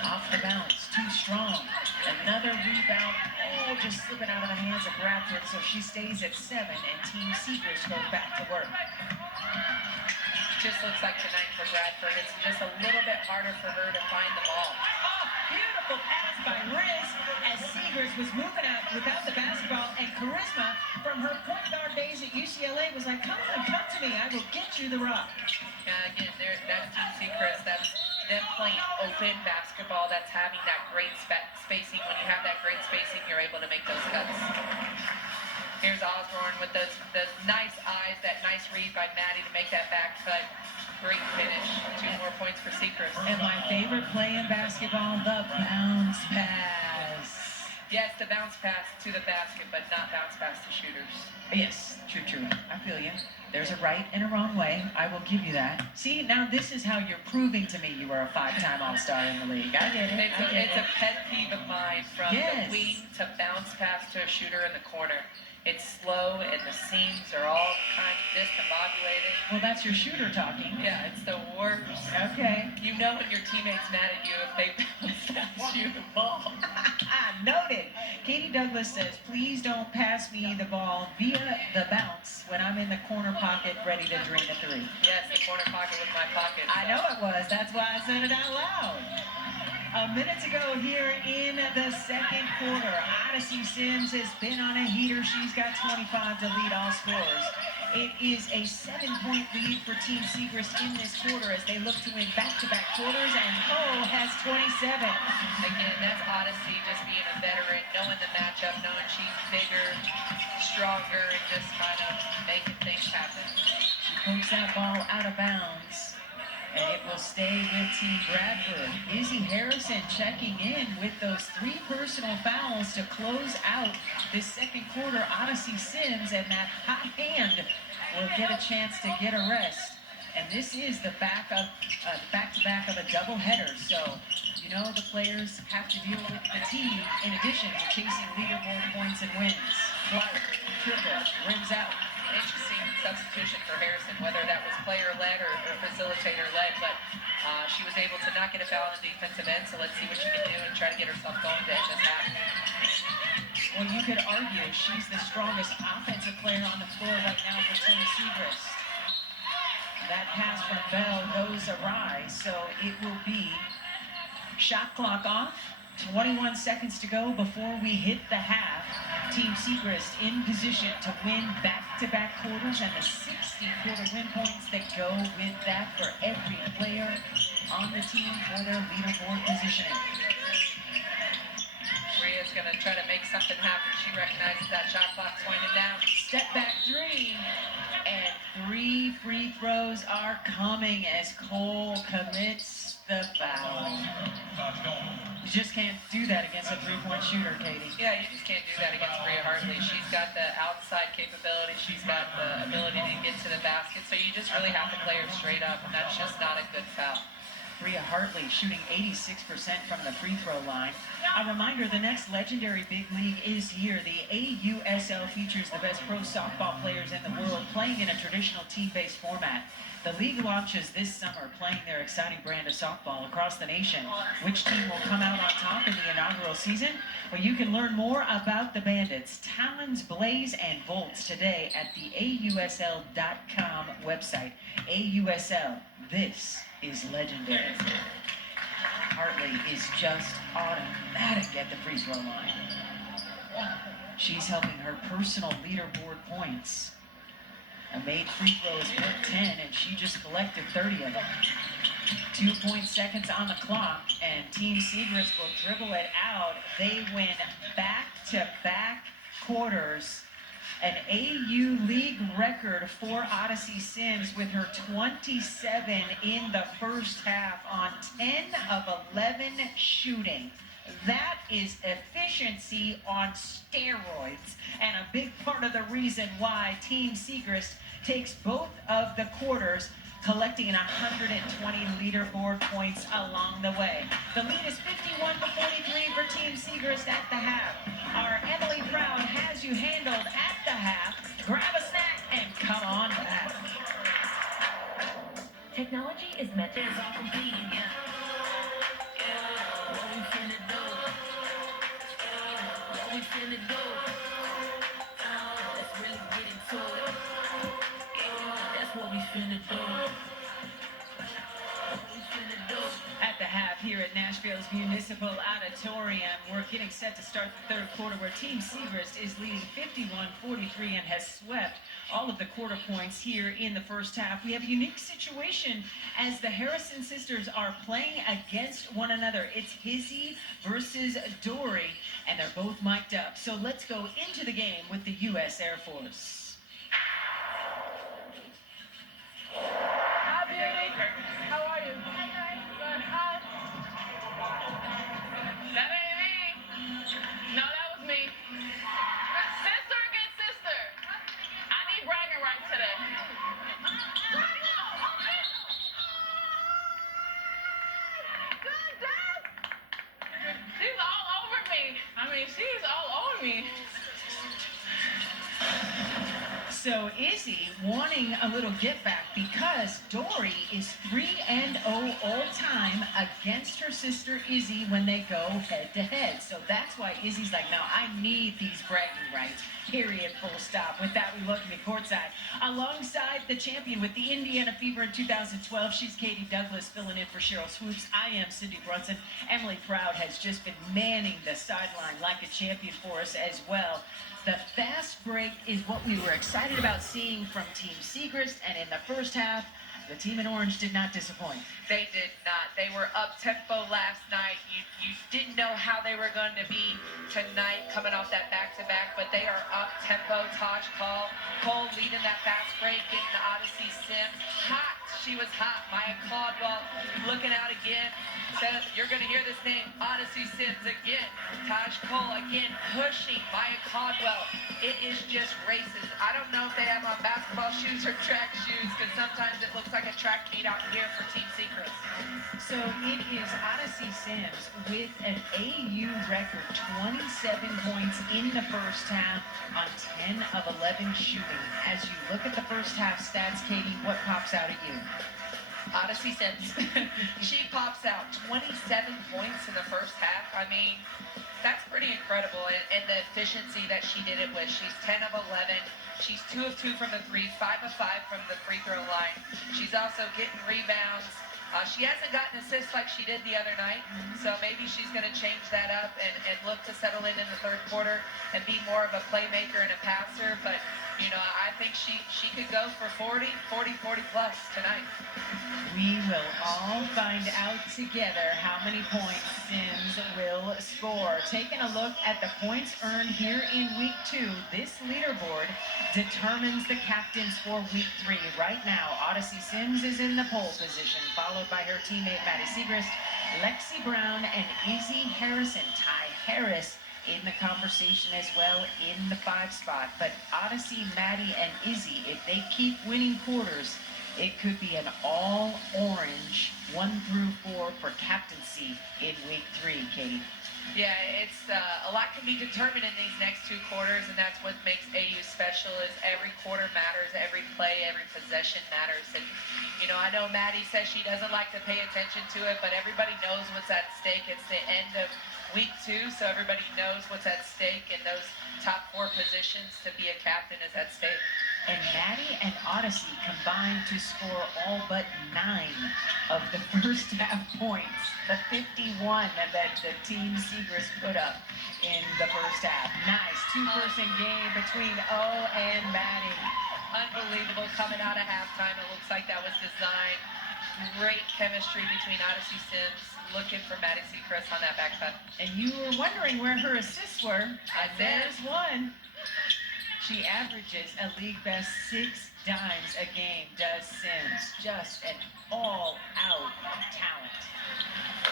Off the bounce, too strong. Another rebound, all just slipping out of the hands of Bradford, so she stays at 7, and Team Siegrist goes back to work. Just looks like tonight for Bradford, it's just a little bit harder for her to find the ball. Oh, beautiful pass by Riz as Siegrist was moving out without the basketball, and Charisma from her point guard days at UCLA was like, come on, come to me, I will get you the rock. Again, that's Team Siegrist, that's them playing open basketball, that's having that great spacing. When you have that great spacing, you're able to make those cuts. Here's Osborne with those nice eyes, that nice read by Maddie to make that back cut. Great finish. 2 more points for Siegrist. And my favorite play in basketball, the bounce pass. Yes, the bounce pass to the basket, but not bounce pass to shooters. Yes, true. I feel you. There's a right and a wrong way. I will give you that. See, now this is how you're proving to me you are a 5-time All-Star in the league. I get it. It's a pet peeve of mine from the wing to bounce pass to a shooter in the corner. It's slow and the seams are all kind of discombobulated. Well, that's your shooter talking. Yeah, it's the worst. Okay. You know when your teammate's mad at you if they bounce past you the ball. Noted. Katie Douglas says, please don't pass me the ball via the bounce when I'm in the corner pocket ready to drain a 3. Yes, the corner pocket was my pocket. So. I know it was. That's why I said it out loud. A minute to go here in the second quarter. Odyssey Sims has been on a heater. She's got 25 to lead all scorers. It is a 7-point lead for Team Siegrist in this quarter as they look to win back-to-back quarters, and has 27. Again, that's Odyssey just being a veteran, knowing the matchup, knowing she's bigger, stronger, and just kind of making things happen. She pokes that ball out of bounds. And it will stay with Team Bradford. Izzy Harrison checking in with those 3 personal fouls to close out this second quarter. Odyssey Sims and that hot hand will get a chance to get a rest. And this is the back-to-back of a doubleheader. So, you know, the players have to deal with fatigue in addition to chasing leaderboard points and wins. Clark, triple, rims out. Interesting substitution for Harrison, whether that was player-led or facilitator-led, but she was able to not get a foul on the defensive end, so let's see what she can do and try to get herself going to end this half. Well, you could argue she's the strongest offensive player on the floor right now for Team Siegrist. That pass from Bell goes awry, so it will be shot clock off. 21 seconds to go before we hit the half. Team Siegrist in position to win back-to-back quarters and the 60 quarter win points that go with that for every player on the team for their leaderboard positioning. Rhea's going to try to make something happen. She recognizes that shot clock's winding down. Step back 3, and 3 free throws are coming as Cole commits the foul. You just can't do that against a 3-point shooter, Katie. Yeah, you just can't do that against Rhea Hartley. She's got the outside capability. She's got the ability to get to the basket. So you just really have to play her straight up, and that's just not a good foul. Rhea Hartley shooting 86% from the free throw line. A reminder, the next legendary big league is here. The AUSL features the best pro softball players in the world playing in a traditional team-based format. The league launches this summer, playing their exciting brand of softball across the nation. Which team will come out on top in the inaugural season? Well, you can learn more about the Bandits, Talons, Blaze, and Volts today at the AUSL.com website. AUSL, this is legendary. Hartley is just automatic at the free throw line. She's helping her personal leaderboard points. A made free throw is worth 10, and she just collected 30 of them. 2 seconds on the clock, and Team Siegrist will dribble it out. They win back-to-back quarters. An AU league record for Odyssey Sims with her 27 in the first half on 10 of 11 shooting. That is efficiency on steroids, and a big part of the reason why Team Siegrist takes both of the quarters, collecting 120 leaderboard points along the way. The lead is 51-43 for Team Siegrist at the half. Our Emily Proud has you handled at the half. Grab a snack and come on back. Technology is meant to here at Nashville's Municipal Auditorium. We're getting set to start the third quarter where Team Siegrist is leading 51-43 and has swept all of the quarter points here in the first half. We have a unique situation as the Harrison sisters are playing against one another. It's Izzy versus Dory, and they're both mic'd up. So let's go into the game with the U.S. Air Force. Hi, Beauty. How are you? Good. Hi. That ain't me. No, that was me. Sister against sister. I need bragging rights today. Good, Dad. She's all over me. I mean, she's all over me. So Izzy wanting a little get back because Dory is 3-0 all time against her sister Izzy when they go head to head. So that's why Izzy's like, no, I need these bragging rights. Period. Full stop. With that, we welcome you courtside. Alongside the champion with the Indiana Fever in 2012, she's Katie Douglas filling in for Cheryl Swoops. I am Cindy Brunson. Emily Proud has just been manning the sideline like a champion for us as well. The fast break is what we were excited about seeing from Team Siegrist, and in the first half, the team in orange did not disappoint. They did not. They were up tempo last night. You didn't know how they were going to be tonight coming off that back-to-back, but they are up tempo. Taj Cole leading that fast break, getting the Odyssey Sims. Hot. She was hot. Maya Claudwell looking out again. Says, you're going to hear this name, Odyssey Sims again. Taj Cole again pushing Maya Caldwell. It is just races. I don't know if they have on basketball shoes or track shoes because sometimes it looks like a track meet out here for Team Siegrist. So it is Odyssey Sims with an AU record 27 points in the first half on 10 of 11 shooting. As you look at the first half stats, Katie, what pops out at you? Odyssey Sims. She pops out 27 points in the first half. I mean, that's pretty incredible. And the efficiency that she did it with. She's 10 of 11. She's 2 of 2 from the three, 5 of 5 from the free throw line. She's also getting rebounds. She hasn't gotten assists like she did the other night, so maybe she's going to change that up and look to settle in the third quarter and be more of a playmaker and a passer. But, you know, I think she could go for 40 plus tonight. We will all find out together how many points Sims will score. Taking a look at the points earned here in week 2, this leaderboard determines the captains for week 3. Right now, Odyssey Sims is in the pole position, followed by her teammate Maddie Siegrist, Lexi Brown, and Izzy Harrison. Ty Harris in the conversation as well in the 5 spot. But Odyssey, Maddie, and Izzy, if they keep winning quarters, it could be an all-orange 1 through 4 for captaincy in week 3, Katie. Yeah, it's a lot can be determined in these next 2 quarters, and that's what makes AU special is every quarter matters, every play, every possession matters. And, you know, I know Maddie says she doesn't like to pay attention to it, but everybody knows what's at stake. It's the end of week 2, so everybody knows what's at stake, and those top 4 positions to be a captain is at stake. And Maddie and Odyssey combined to score all but 9 of the first half points. The 51 that the Team Siegrist put up in the first half. Nice 2-person game between O and Maddie. Unbelievable coming out of halftime. It looks like that was designed. Great chemistry between Odyssey Sims. Looking for Maddie Siegrist on that back cut. And you were wondering where her assists were. There's one. She averages a league best 6 dimes a game, does Sims. Just an all-out talent.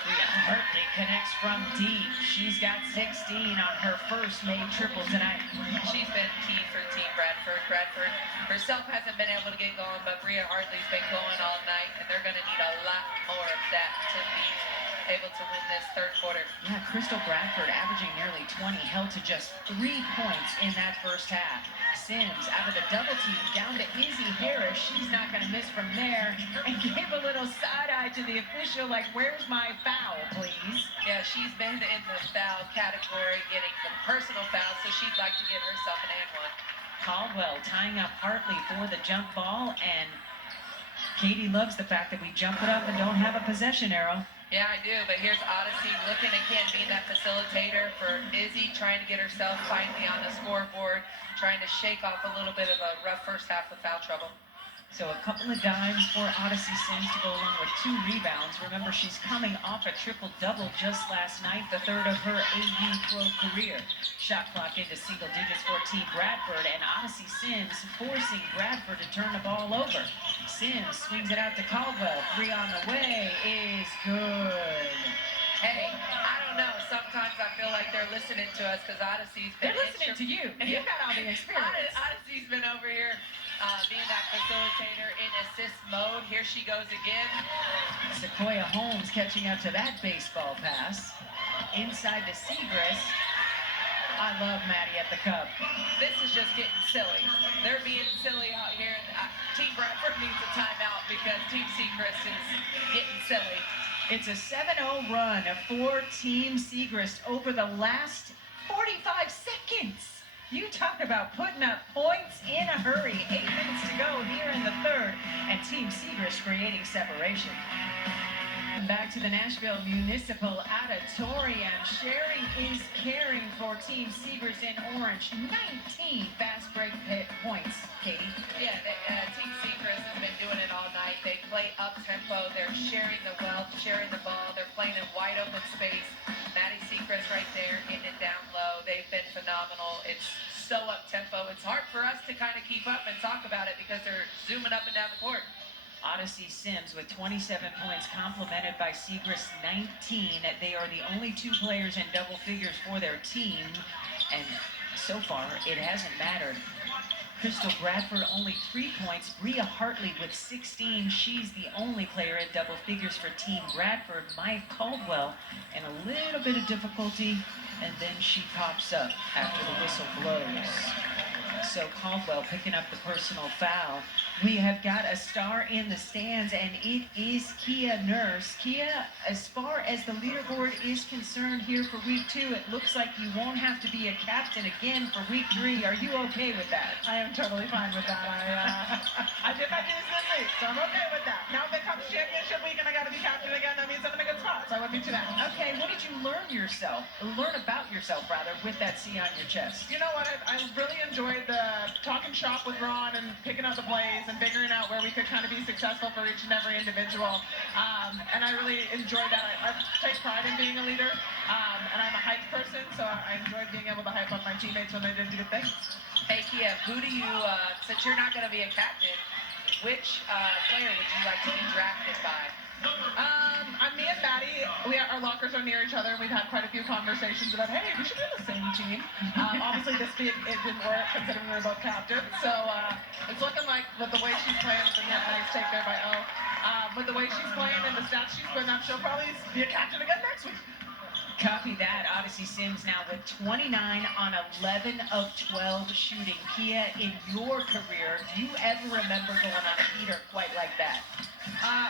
Rhea Hartley connects from deep. She's got 16 on her first made triple tonight. She's been key for Team Bradford. Bradford herself hasn't been able to get going, but Rhea Hartley's been going all night, and they're going to need a lot more of that to be able to win this third quarter. Yeah, Crystal Bradford averaging nearly 20, held to just 3 points in that first half. Sims out of the double team down to Izzy Harris. She's not going to miss from there, and gave a little side eye to the official like, where's my foul, please? Yeah, she's been in the foul category, getting the personal foul, so she'd like to give herself an and one. Caldwell tying up Hartley for the jump ball, and Katie loves the fact that we jump it up and don't have a possession arrow. Yeah, I do, but here's Odyssey looking again, being that facilitator for Izzy, trying to get herself finally on the scoreboard, trying to shake off a little bit of a rough first half of foul trouble. So a couple of dimes for Odyssey Sims to go along with 2 rebounds. Remember, she's coming off a triple-double just last night, the third of her AU pro career. Shot clock into single digits for Team Bradford, and Odyssey Sims forcing Bradford to turn the ball over. Sims swings it out to Caldwell. 3 on the way is good. Hey, I don't know. Sometimes I feel like they're listening to us because Odyssey's been... They're listening to you. You've got all the experience. Odyssey's been over here being that facilitator in assist mode. Here she goes again. Sequoia Holmes catching up to that baseball pass. Inside to Siegrist. I love Maddie at the cup. This is just getting silly. They're being silly out here. Team Bradford needs a timeout because Team Siegrist is getting silly. It's a 7-0 run for Team Siegrist over the last 45 seconds. You talk about putting up points in a hurry. 8 minutes to go here in the third, and Team Siegrist creating separation. Back to the Nashville Municipal Auditorium. Sharing is caring for Team Siegrist in orange. 19 fast break points, Katie. Yeah, Team Siegrist has been doing it all night. They play up-tempo. They're sharing the wealth, sharing the ball. They're playing in wide open space. Maddie Siegrist right there, getting it down low. They've been phenomenal. It's so up-tempo. It's hard for us to kind of keep up and talk about it because they're zooming up and down the court. Odyssey Sims with 27 points, complemented by Siegrist 19. They are the only 2 players in double figures for their team, and so far it hasn't mattered. Crystal Bradford only 3 points. Bria Hartley with 16. She's the only player in double figures for Team Bradford. Maya Caldwell in a little bit of difficulty, and then she pops up after the whistle blows. So Caldwell picking up the personal foul. We have got a star in the stands, and it is Kia Nurse. Kia, as far as the leaderboard is concerned here for week 2, it looks like you won't have to be a captain again for week 3. Are you okay with that? I am totally fine with that. I did my dues this week, so I'm okay with that. Now if it comes championship week and I got to be captain again, that means I'm in a good spot, so I wouldn't be too mad. Okay, what did you learn about yourself, rather, with that C on your chest? You know what, I really enjoyed the talking shop with Ron and picking out the plays and figuring out where we could kind of be successful for each and every individual. And I really enjoyed that. I take pride in being a leader, and I'm a hype person, so I enjoyed being able to hype up my teammates when they did good things. Hey Kia, who do you, since you're not going to be a captain, which player would you like to be drafted by? Me and Maddie, our lockers are near each other, and we've had quite a few conversations about, hey, we should be on the same team. Obviously, it didn't work considering we were both captains. So it's looking like with the way she's playing, it's a nice take there by O. With the way she's playing and the stats she's putting up, she'll probably be a captain again next week. Copy that. Odyssey Sims now with 29 on 11 of 12 shooting. Kia, in your career, do you ever remember going on a heater quite like that?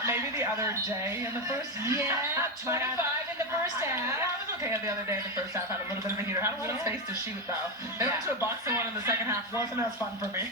Maybe the other day in the first half. Yeah, 25 in the first half. Yeah, I was okay the other day in the first half. Had a little bit of a heater. Had a lot of space to shoot, though. They went to a boxing one in the second half. Wasn't as fun for me.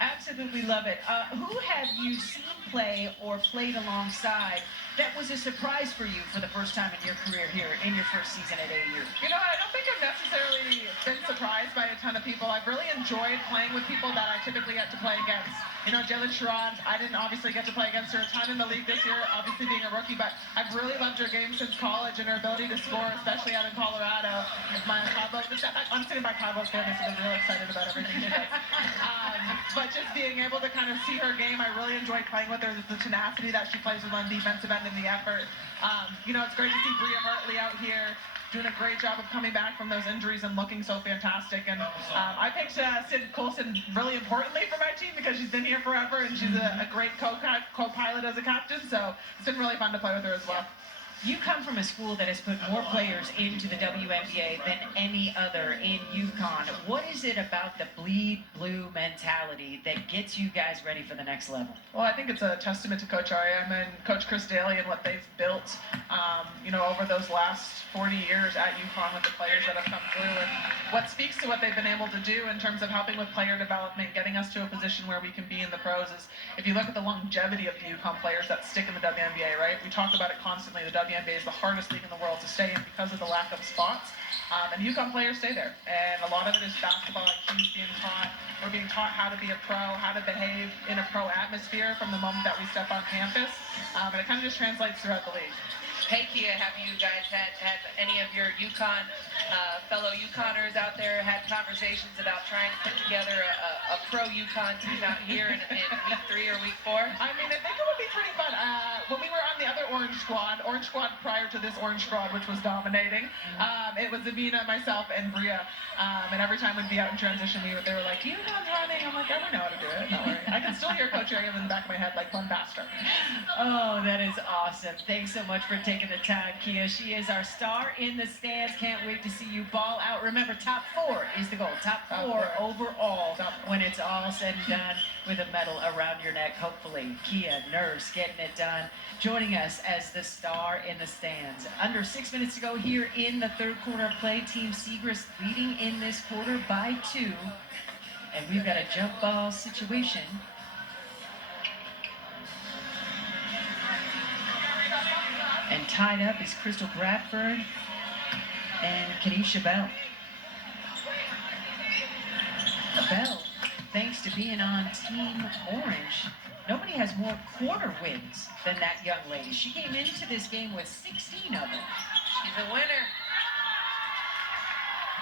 Absolutely love it. Who have you seen play or played alongside that was a surprise for you for the first time in your career here in your first season at AU? You know, I don't think I've necessarily been surprised by a ton of people. I've really enjoyed playing with people that I typically get to play against. You know, Jalen Sherrod, I didn't obviously get to play against her a ton in the league this year, obviously being a rookie, but I've really loved her game since college and her ability to score, especially out in Colorado. I'm sitting by Caldwell's family, so they're really excited about everything she does. But just being able to kind of see her game, I really enjoyed playing with her. The tenacity that she plays with on defensive end and the effort. You know, it's great to see Bria Hartley out here doing a great job of coming back from those injuries and looking so fantastic. And I picked Sid Colson really importantly for my team because she's been here forever and she's a great co-pilot as a captain. So it's been really fun to play with her as well. You come from a school that has put more players into the WNBA than any other in UConn. What is it about the bleed blue mentality that gets you guys ready for the next level? Well, I think it's a testament to Coach Ariam and Coach Chris Daly and what they've built, over those last 40 years at UConn with the players that have come through. And what speaks to what they've been able to do in terms of helping with player development, getting us to a position where we can be in the pros is, if you look at the longevity of the UConn players that stick in the WNBA, right? We talk about it constantly. The WNBA is the hardest league in the world to stay in because of the lack of spots. And UConn players stay there. And a lot of it is basketball IQs being taught. We're being taught how to be a pro, how to behave in a pro atmosphere from the moment that we step on campus. And it kind of just translates throughout the league. Hey Kia, have you guys had any of your UConn fellow UConners out there had conversations about trying to put together a pro UConn team out here in week 3 or week 4? I mean, I think it would be pretty fun. When we were on the other Orange Squad prior to this Orange Squad, which was dominating, it was Amina, myself, and Bria. And every time we'd be out in transition, they were like, UConn's running. I'm like, I don't know how to do it. Don't worry. I can still hear Coach Ariam in the back of my head, like, run faster. Oh, that is awesome. Thanks so much for taking the time, Kia. She is our star in the stands. Can't wait to see you ball out. Remember, top 4 is the goal. Top 4 overall when it's all said and done, with a medal around your neck, hopefully. Kia Nurse getting it done, joining us as the star in the stands. Under 6 minutes to go here in the third quarter of play. Team Siegrist leading in this quarter by 2. And we've got a jump ball situation. And tied up is Crystal Bradford and Kenesha Bell. Bell, thanks to being on Team Orange, nobody has more quarter wins than that young lady. She came into this game with 16 of them. She's a winner.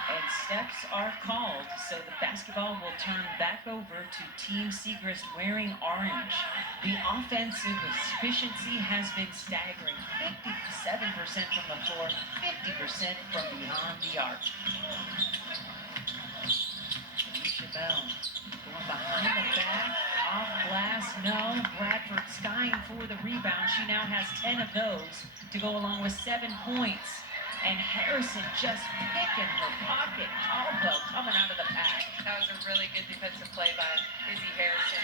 And steps are called, so the basketball will turn back over to Team Siegrist wearing orange. The offensive efficiency has been staggering. 57% from the floor, 50% from beyond the arc. Kenesha Bell going behind the back, off glass, no. Bradford skying for the rebound. She now has 10 of those to go along with 7 points. And Harrison just picking her pocket. Caldwell coming out of the pack. That was a really good defensive play by Izzy Harrison.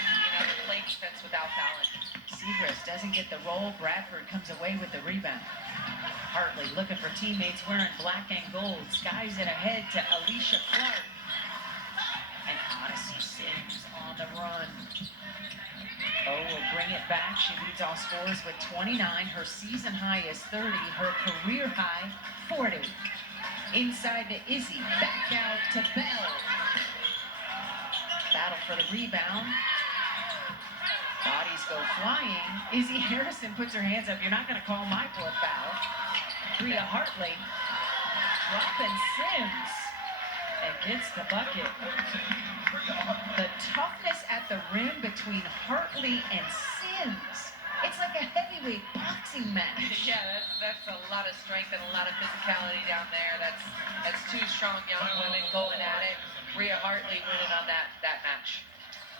Play defense without fouling. Siegrist doesn't get the roll. Bradford comes away with the rebound. Hartley looking for teammates wearing black and gold. Skies it ahead to Alicia Clark. And Odyssey Sims on the run. Oh, will bring it back. She leads all scorers with 29. Her season high is 30. Her career high, 40. Inside to Izzy. Back out to Bell. Battle for the rebound. Bodies go flying. Izzy Harrison puts her hands up. You're not going to call my fourth foul. Bria Hartley dropping Sims and gets the bucket. The toughness at the rim between Hartley and Sims. It's like a heavyweight boxing match. Yeah, that's a lot of strength and a lot of physicality down there. That's 2 strong young women going at it. Bria Hartley winning on that match.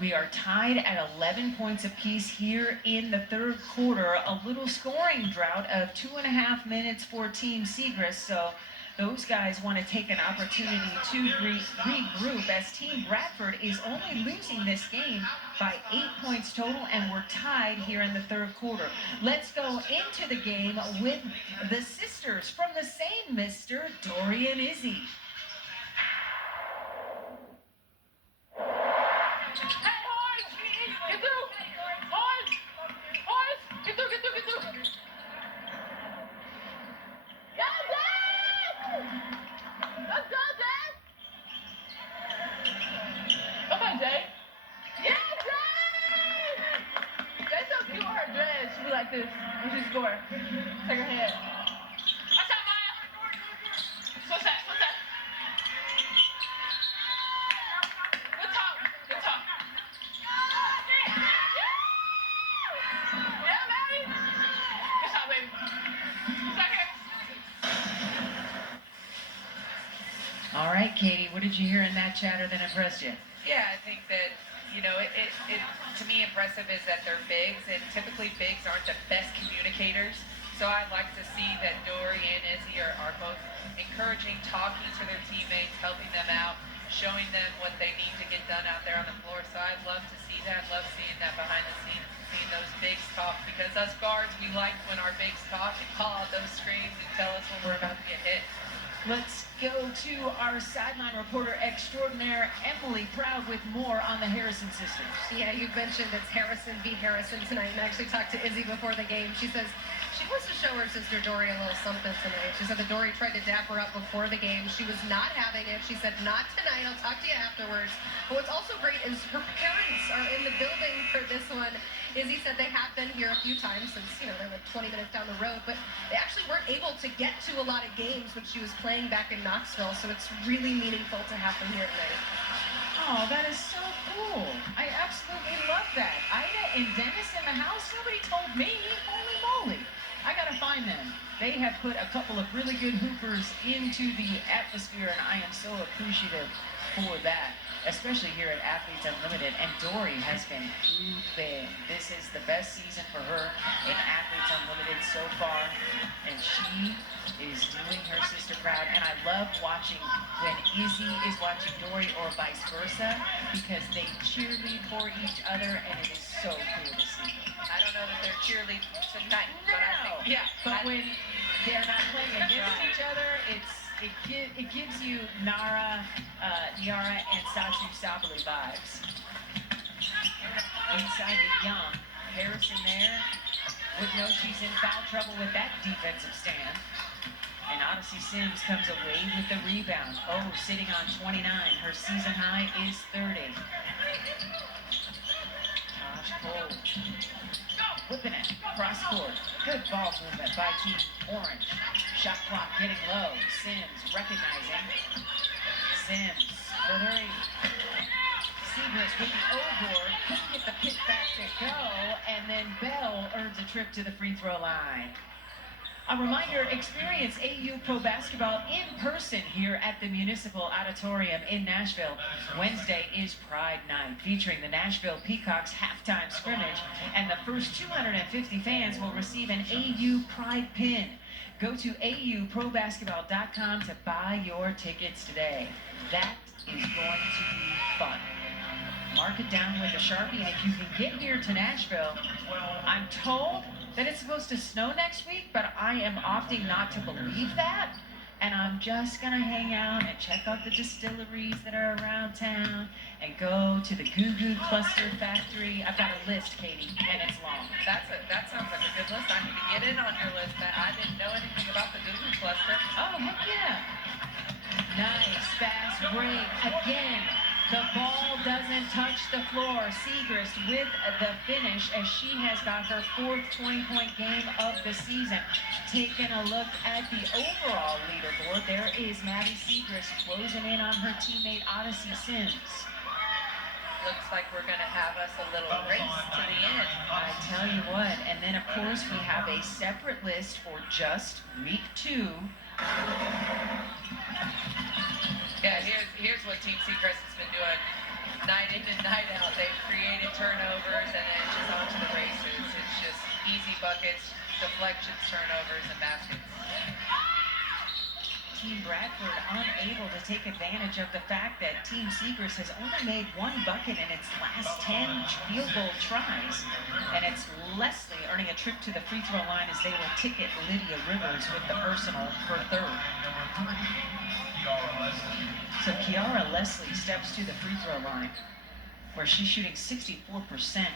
We are tied at 11 points apiece here in the third quarter. A little scoring drought of 2.5 minutes for Team Siegrist. So those guys want to take an opportunity to regroup, as Team Bradford is only losing this game by 8 points total, and we're tied here in the third quarter. Let's go into the game with the sisters from the same Mr. Dory and Izzy. Like this, when she score. Take her head. Watch out, Maya! Switch that, switch that. Good talk, good talk. Yeah, baby! Good shot, baby. Back here. All right, Katie, what did you hear in that chatter that impressed you? Yeah, I think that, it to me impressive is that they're bigs, and typically bigs aren't the best communicators. So I like to see that Dory and Izzy are both encouraging, talking to their teammates, helping them out, showing them what they need to get done out there on the floor. So I love to see that, love seeing that behind the scenes, seeing those bigs talk, because us guards, we like when our bigs talk and call out those screens and tell us when we're about to get hit. Let's go to our sideline reporter extraordinaire, Emily Proud, with more on the Harrison sisters. Yeah, you mentioned it's Harrison v. Harrison tonight, and I actually talked to Izzy before the game. She says she wants to show her sister Dory a little something tonight. She said that Dory tried to dap her up before the game. She was not having it. She said, not tonight, I'll talk to you afterwards. But what's also great is her parents are in the building for this one. Izzy said they have been here a few times since, you know, they're like 20 minutes down the road, but they actually weren't able to get to a lot of games when she was playing back in Knoxville, so it's really meaningful to have them here tonight. Oh, that is so cool. I absolutely love that. Ida and Dennis in the house? Nobody told me. Holy moly. I gotta find them. They have put a couple of really good hoopers into the atmosphere, and I am so appreciative for that, especially here at Athletes Unlimited. And Dory has been hooping. This is the best season for her in Athletes Unlimited so far, and she is doing her sister proud. And I love watching when Izzy is watching Dory or vice versa, because they cheerlead for each other, and it is so cool to see. I don't know that they're cheerleading tonight, No, but I think, yeah. but when they're not playing against each other, it gives you Niara and Sachu Sabali vibes. Inside the Young, Harrison there would know she's in foul trouble with that defensive stand. And Odyssey Sims comes away with the rebound. Oh, sitting on 29. Her season high is 30. Josh Cole whipping it across court. Good ball movement by Team Orange. Shot clock getting low. Sims recognizing. Sims for three. Siegrist with the O-board. Couldn't get the pit back to go. And then Bell earns a trip to the free throw line. A reminder, experience AU Pro Basketball in person here at the Municipal Auditorium in Nashville. Wednesday is Pride Night, featuring the Nashville Peacocks halftime scrimmage, and the first 250 fans will receive an AU Pride pin. Go to auprobasketball.com to buy your tickets today. That is going to be fun. Mark it down with a Sharpie, and if you can get here to Nashville, I'm told that it's supposed to snow next week, but I am opting not to believe that, and I'm just gonna hang out and check out the distilleries that are around town and go to the Goo Goo Cluster Factory. I've got a list, Katie, and it's long. That sounds like a good list. I need to get in on your list. I didn't know anything about the Goo Goo Cluster. Oh, heck yeah. Nice, fast break. Again, the ball doesn't touch the floor. Siegrist with the finish, as she has got her fourth 20-point game of the season. Taking a look at the overall leaderboard, there is Maddie Siegrist closing in on her teammate Odyssey Sims. Looks like we're going to have us a little race to the end. I tell you what, and then of course we have a separate list for just week 2. Yeah, here's what Team Siegrist has been doing night in and night out. They've created turnovers and then just on to the races. It's just easy buckets, deflections, turnovers, and baskets. Team Bradford unable to take advantage of the fact that Team Siegrist has only made 1 bucket in its last 10 field goal tries. And it's Leslie earning a trip to the free throw line as they will ticket Lydia Rivers with the personal for third. So Kiara Leslie steps to the free throw line, where she's shooting 64%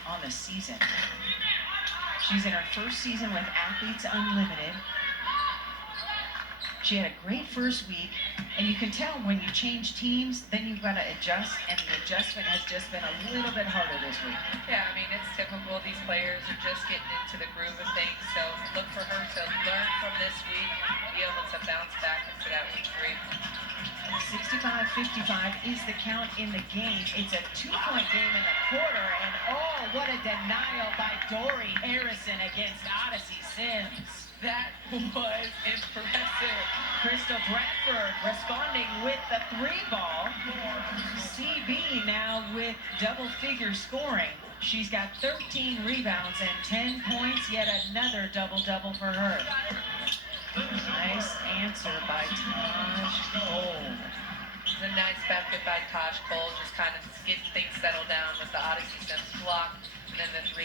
on the season. She's in her first season with Athletes Unlimited. She had a great first week, and you can tell when you change teams, then you've got to adjust, and the adjustment has just been a little bit harder this week. Yeah, I mean, it's typical. These players are just getting into the groove of things, so look for her to learn from this week and be able to bounce back into that week 3. 65-55 is the count in the game. It's a 2-point game in the quarter, and oh, what a denial by Dory Harrison against Odyssey Sims. That was impressive. Crystal Bradford responding with the 3-ball. CB now with double-figure scoring. She's got 13 rebounds and 10 points, yet another double-double for her. Nice answer by Taj Cole. It's a nice basket by Taj Cole, just kind of getting things settled down with the Odyssey Sims block, and then the 3.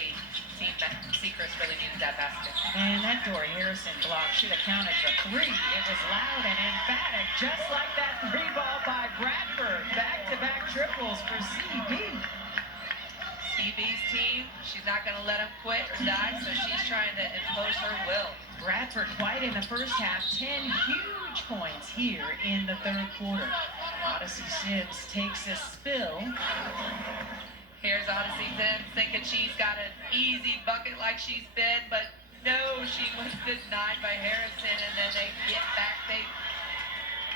Team Siegrist really needed that basket. And that Dory Harrison block should have counted for 3. It was loud and emphatic, just like that 3-ball by Bradford. Back-to-back triples for CB. CB's team, she's not going to let them quit or die, so she's trying to impose her will. Bradford quiet in the first half, 10 huge points here in the third quarter. Odyssey Sims takes a spill. Here's Odyssey Sims thinking she's got an easy bucket like she's been, but no, she was denied by Harrison, and then they get back.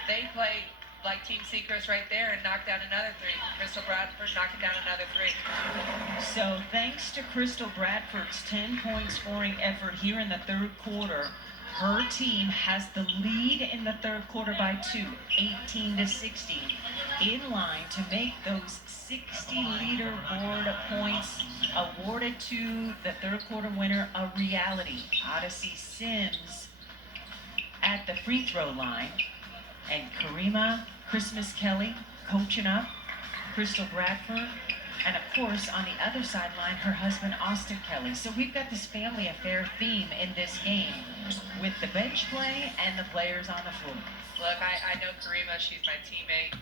They play like Team Siegrist right there and knock down another 3. Crystal Bradford knocking down another 3. So thanks to Crystal Bradford's 10-point scoring effort here in the third quarter, her team has the lead in the third quarter by 2, 18-16, in line to make those 60 leaderboard points awarded to the third quarter winner a reality. Odyssey Sims at the free throw line, and Karima Christmas Kelly coaching up Crystal Bradford, and of course on the other sideline her husband Austin Kelly. So we've got this family affair theme in this game with the bench play and the players on the floor. Look, I know Karima, she's my teammate.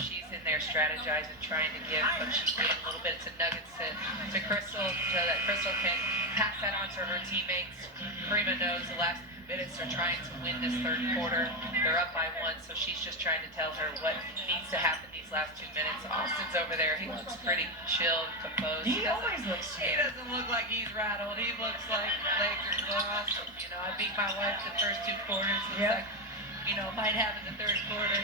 She's in there strategizing, trying to give, but she's getting little bits of nuggets to Crystal so that Crystal can pass that on to her teammates. Karima knows the last minutes are trying to win this third quarter. They're up by 1, so she's just trying to tell her what needs to happen these last 2 minutes. Austin's over there. He looks pretty chill, composed. He always looks chill. He doesn't look like he's rattled. He looks like legs are awesome. You know, I beat my wife the first 2 quarters. Looks like, you know, might happen the third quarter.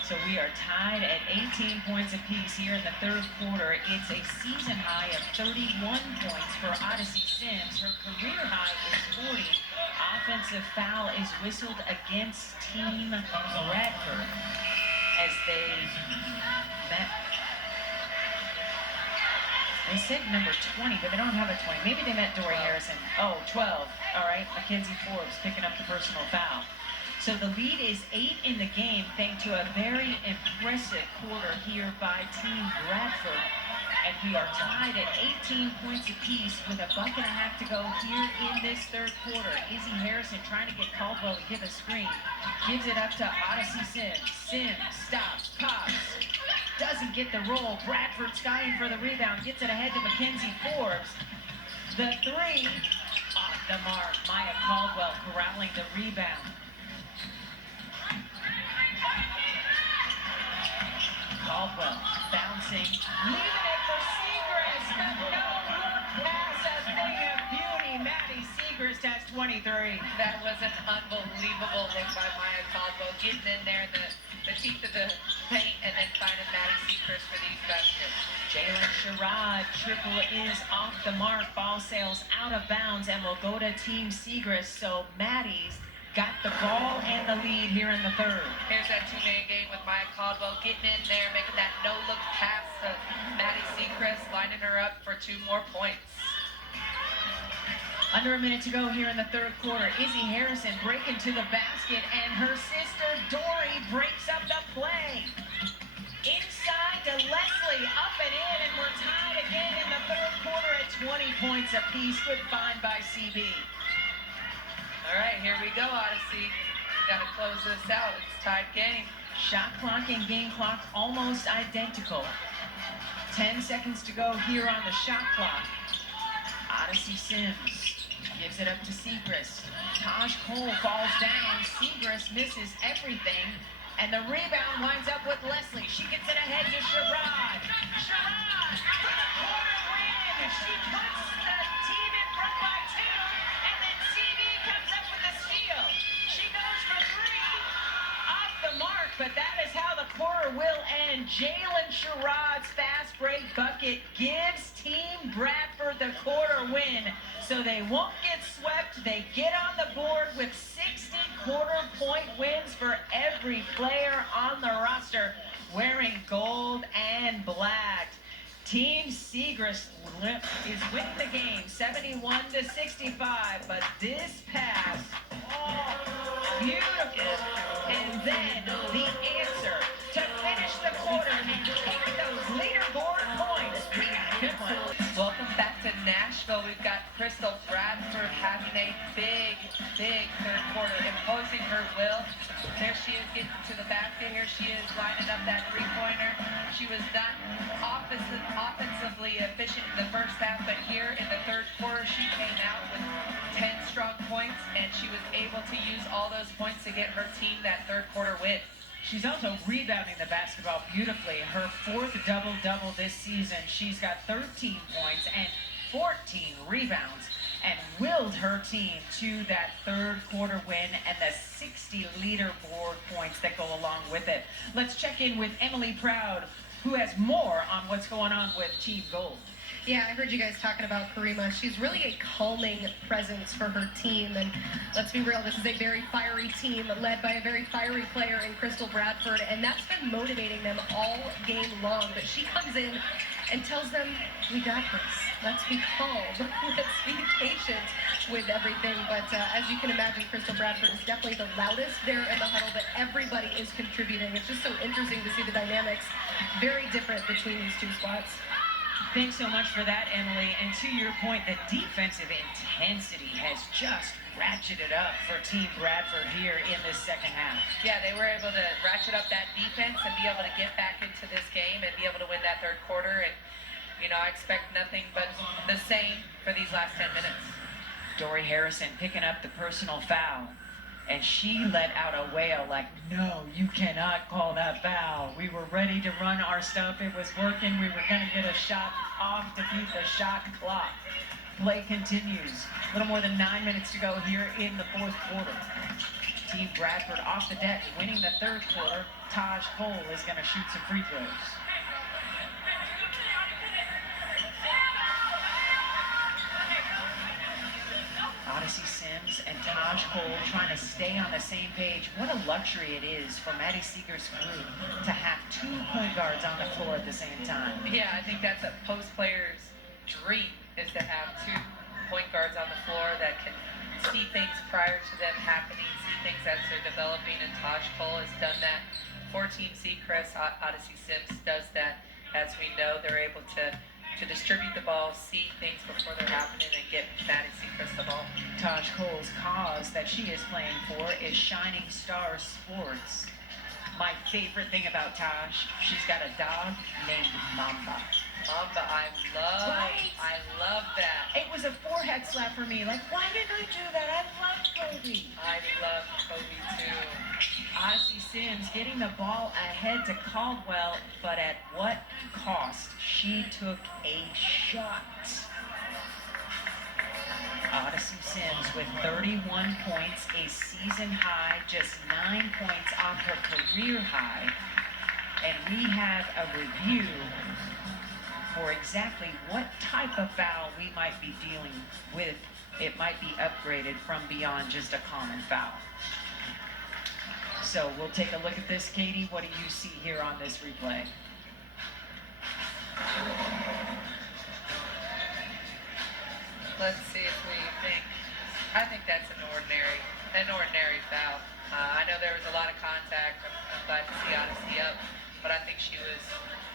So we are tied at 18 points apiece here in the third quarter. It's a season high of 31 points for Odyssey Sims. Her career high is 40. Offensive foul is whistled against Team Bradford as they met. They said number 20, but they don't have a 20. Maybe they met Dory Harrison. Oh, 12. All right, Mackenzie Forbes picking up the personal foul. So the lead is 8 in the game, thanks to a very impressive quarter here by Team Bradford. And we are tied at 18 points apiece with a buck and a half to go here in this third quarter. Izzy Harrison trying to get Caldwell to give a screen. Gives it up to Odyssey Sims. Sims stops, pops, doesn't get the roll. Bradford skying for the rebound, gets it ahead to Mackenzie Forbes. The 3 off the mark. Maya Caldwell corralling the rebound. Caldwell bouncing, leaving it for Siegrist. No look pass, a thing of beauty. Maddie Siegrist has 23. That was an unbelievable look by Maya Caldwell, getting in there in the teeth of the paint and then finding Maddie Siegrist for these baskets. Jalen Sherrod, triple is off the mark. Ball sails out of bounds and will go to Team Siegrist. So Maddie's got the ball and the lead here in the third. Here's that 2-man game with Maya Caldwell getting in there, making that no-look pass to Maddie Siegrist, lining her up for 2 more points. Under a minute to go here in the third quarter. Izzy Harrison breaking to the basket, and her sister Dory breaks up the play. Inside to Leslie, up and in, and we're tied again in the third quarter at 20 points apiece. Good find by CB. All right, here we go, Odyssey. Got to close this out. It's a tied game. Shot clock and game clock almost identical. 10 seconds to go here on the shot clock. Odyssey Sims gives it up to Siegrist. Taj Cole falls down. Siegrist misses everything. And the rebound winds up with Leslie. She gets it ahead to Sherrod. Sherrod for the corner win. She puts the team in front by 2. And then CB comes up with a steal. She goes for 3. Off the mark, but that is how the quarter will end. Jalen Sherrod's fast break bucket gives Team Bradford the quarter win. So they won't get swept. They get on the board with 60 quarter point wins for every every player on the roster wearing gold and black. Team Siegrist is winning the game 71-65, but this pass, oh, beautiful. And then the answer to finish the quarter and carry those leaderboard points. We got a good one. Welcome back to Nashville. We've got Crystal Bradford having a big third quarter, imposing her will. There she is getting to the basket. Here she is lining up that three-pointer. She was not offensively efficient in the first half, but here in the third quarter, she came out with 10 strong points, and she was able to use all those points to get her team that third quarter win. She's also rebounding the basketball beautifully. Her fourth double-double this season. She's got 13 points and 14 rebounds and willed her team to that third quarter win and the 60 leaderboard points that go along with it. Let's check in with Emily Proud, who has more on what's going on with Team Gold. Yeah, I heard you guys talking about Karima. She's really a calming presence for her team. And let's be real, this is a very fiery team led by a very fiery player in Crystal Bradford. And that's been motivating them all game long. But she comes in and tells them, we got this. Let's be calm. Let's be patient with everything. But as you can imagine, Crystal Bradford is definitely the loudest there in the huddle, but everybody is contributing. It's just so interesting to see the dynamics very different between these two squads. Thanks so much for that, Emily. And to your point, the defensive intensity has just ratcheted up for Team Bradford here in this second half. Yeah, they were able to ratchet up that defense and be able to get back into this game and be able to win that third quarter. And, you know, I expect nothing but the same for these last 10 minutes. Dory Harrison picking up the personal foul. And she let out a wail like, no, you cannot call that foul. We were ready to run our stuff. It was working. We were going to get a shot off to beat the shot clock. Play continues. A little more than 9 minutes to go here in the fourth quarter. Team Bradford off the deck, winning the third quarter. Taj Cole is going to shoot some free throws. Odyssey Sims and Taj Cole trying to stay on the same page. What a luxury it is for Maddie Siegrist's group to have 2 point guards on the floor at the same time. Yeah, I think that's a post player's dream, is to have 2 point guards on the floor that can see things prior to them happening, see things as they're developing, and Taj Cole has done that for Team Siegrist. Odyssey Sims does that. As we know, they're able to distribute the ball, see things before they're happening, and get Maddie Siegrist the ball. Taj Cole's cause that she is playing for is Shining Star Sports. My favorite thing about Taj, she's got a dog named Mamba. Mamba, I love that. It was a forehead slap for me. Like, why didn't I do that? I love Kobe. I love Kobe too. Odyssey Sims getting the ball ahead to Caldwell, but at what cost? She took a shot. Odyssey Sims with 31 points, a season high, just 9 points off her career high. And we have a review for exactly what type of foul we might be dealing with. It might be upgraded from beyond just a common foul. So we'll take a look at this. Katie, what do you see here on this replay? Let's see if we think. I think that's an ordinary foul. I know there was a lot of contact. I'm glad to see Odyssey up, but I think she was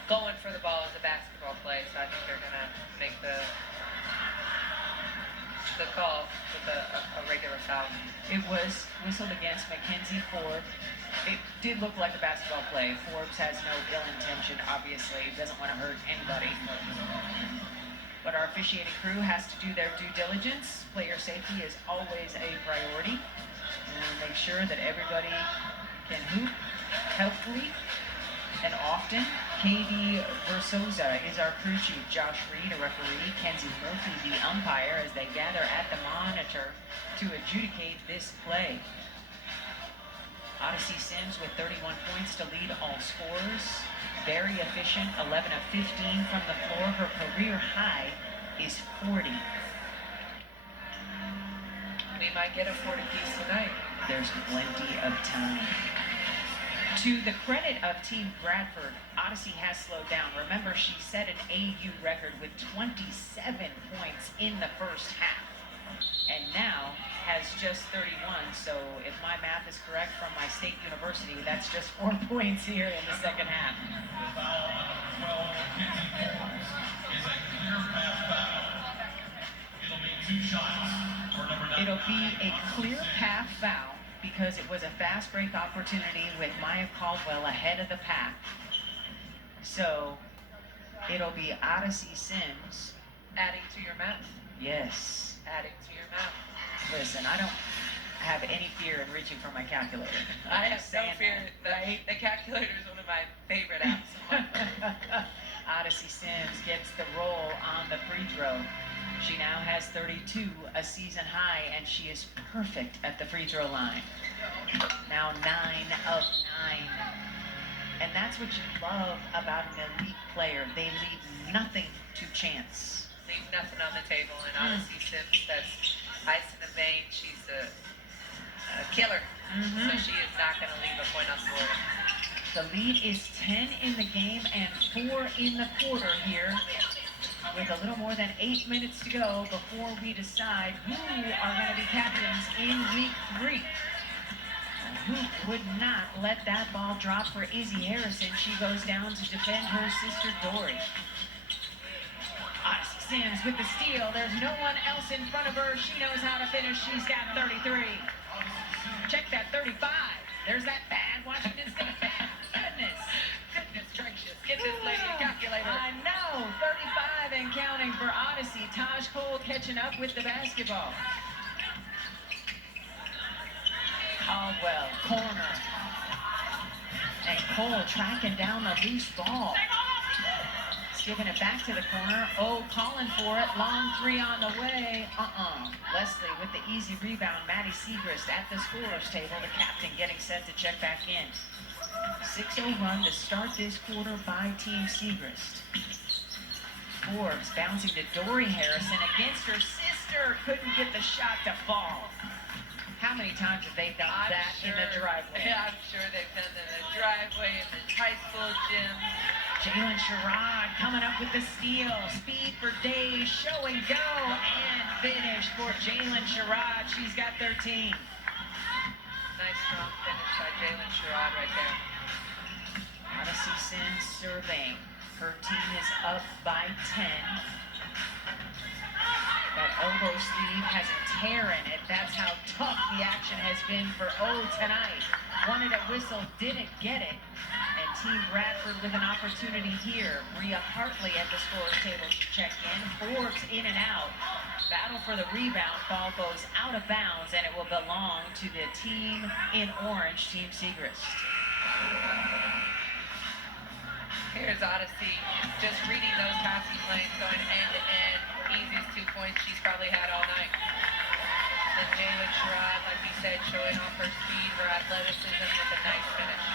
going for the ball as a basketball play, so I think they're gonna make the call with a regular foul. It was whistled against Mackenzie Forbes. It did look like a basketball play. Forbes has no ill intention, obviously. Doesn't want to hurt anybody. But our officiating crew has to do their due diligence. Player safety is always a priority. And make sure that everybody can hoop healthily and often. Katie Versosa is our crew chief. Josh Reed, a referee. Kenzie Murphy, the umpire, as they gather at the monitor to adjudicate this play. Odyssey Sims with 31 points to lead all scorers. Very efficient, 11 of 15 from the floor. Her career high is 40. We might get a 40 piece tonight. There's plenty of time. To the credit of Team Bradford, Odyssey has slowed down. Remember, she set an AU record with 27 points in the first half, and now has just 31. So if my math is correct from my state university, that's just 4 points here in the second half. The foul on 12, 15 points is a clear path foul. It'll be 2 shots for number 9. It'll be a clear path foul because it was a fast break opportunity with Maya Caldwell ahead of the pack. So it'll be Odyssey Sims. Adding to your math. Yes. Adding to your math. Listen, I don't have any fear in reaching for my calculator. I have no saying fear. that, right? The calculator is one of my favorite apps. Odyssey Sims gets the roll on the free throw. She now has 32, a season high, and she is perfect at the free throw line. Now 9 of 9. And that's what you love about an elite player. They leave nothing to chance. Leave nothing on the table. And Odyssey Sims, that's ice in the vein. She's a killer. So she is not going to leave a point on the board. The lead is 10 in the game and 4 in the quarter here, with a little more than 8 minutes to go before we decide who are going to be captains in week 3. Who would not let that ball drop for Izzy Harrison? She goes down to defend her sister Dory. Odyssey Sims with the steal. There's no one else in front of her. She knows how to finish. She's got 33. Check that 35. There's that bad Washington State fan. Goodness gracious. Get this lady a calculator. I know. 35 and counting for Odyssey. Taj Cole catching up with the basketball. Caldwell, corner. And Cole tracking down the loose ball. Giving it back to the corner. Oh, calling for it. Long 3 on the way. Leslie with the easy rebound. Maddie Siegrist at the scorer's table. The captain getting set to check back in. 6-0 run to start this quarter by Team Siegrist. Forbes bouncing to Dory Harrison against her sister. Couldn't get the shot to fall. How many times have they done that in the driveway? Yeah, I'm sure they've done that in the driveway, in the high school gym. Jalen Sherrod coming up with the steal. Speed for Days, show and go, and finish for Jalen Sherrod. She's got 13. Nice strong finish by Jalen Sherrod right there. Odyssey Sims serving. Her team is up by 10. That elbow sleeve has a tear in it. That's how tough the action has been for O tonight. Wanted a whistle, didn't get it. And Team Bradford with an opportunity here. Rhea Hartley at the scorer's table to check in. Forbes in and out. Battle for the rebound. Ball goes out of bounds, and it will belong to the team in orange, Team Siegrist. Here's Odyssey, just reading those passing lanes, going end to end. Easiest 2 points she's probably had all night. Then Jalen Sherrod, like you said, showing off her speed, her athleticism with a nice finish.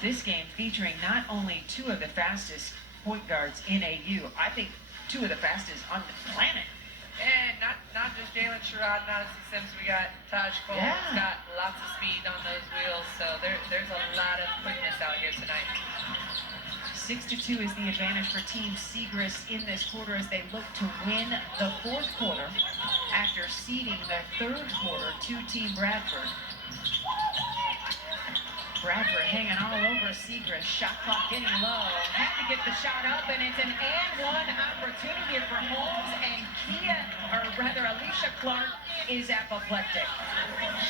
This game featuring not only 2 of the fastest point guards in AU, I think 2 of the fastest on the planet. And not just Jalen Sherrod, not Odyssey Sims, we got Taj Cole, who's got lots of speed on those wheels, so there's a lot of quickness out here tonight. 6-2 is the advantage for Team Siegrist in this quarter as they look to win the 4th quarter after ceding the 3rd quarter to Team Bradford. Bradford hanging all over Siegrist. Shot clock getting low. Had to get the shot up, and it's an and-one opportunity for Holmes, and Alicia Clark is apoplectic.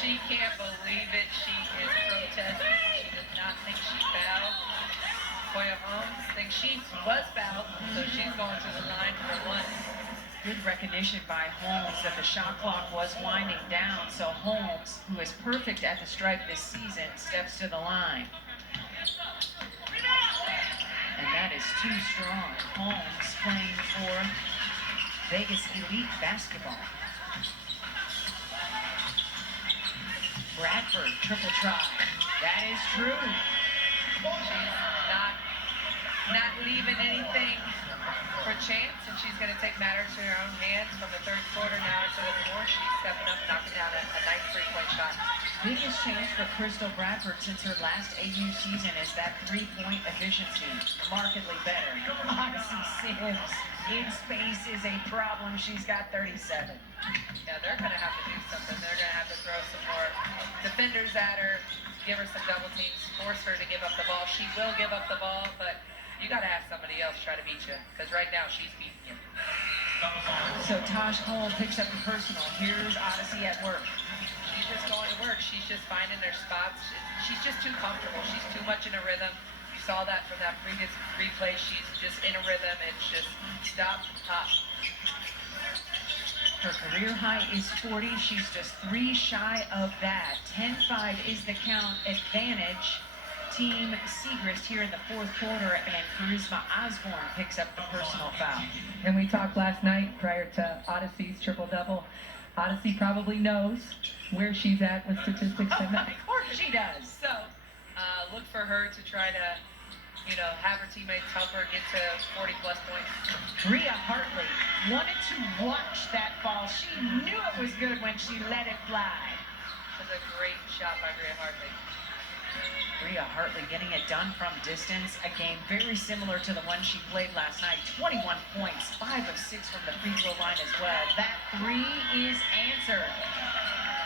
She can't believe it. She is protesting. She does not think she fouled. Koya Holmes thinks she was fouled, so she's going to the line for 1. Good recognition by Holmes that the shot clock was winding down, so Holmes, who is perfect at the stripe this season, steps to the line. And that is too strong. Holmes playing for Vegas Elite Basketball. Bradford, triple try. That is true. She's not leaving anything for chance, and she's going to take matters to her own hands from the 3rd quarter now to the 4th. She's stepping up, knocking down a nice 3-point shot. biggest change for Crystal Bradford since her last AU season is that three-point efficiency. Markedly better. Odyssey Sims in space is a problem. She's got 37. Yeah, they're going to have to do something. They're going to have to throw some more defenders at her, give her some double teams, force her to give up the ball. She will give up the ball, but you got to have somebody else try to beat you, because right now she's beating you. So Tosh Cole picks up the personal. Here's Odyssey at work. She's just going to work. She's just finding her spots. She's just too comfortable. She's too much in a rhythm. You saw that from that previous replay. She's just in a rhythm. It's just stop, top. Her career high is 40. She's just 3 shy of that. 10-5 is the count. Advantage. Team Siegrist here in the fourth quarter, and Charisma Osborne picks up the personal foul. And we talked last night prior to Odyssey's triple-double. Odyssey probably knows where she's at with statistics. Oh, of course she does. So, look for her to try to, have her teammates help her get to 40-plus points. Rhea Hartley wanted to watch that ball. She knew it was good when she let it fly. That was a great shot by Rhea Hartley. Rhea Hartley getting it done from distance. A game very similar to the one she played last night. 21 points, 5 of 6 from the free throw line as well. That 3 is answered.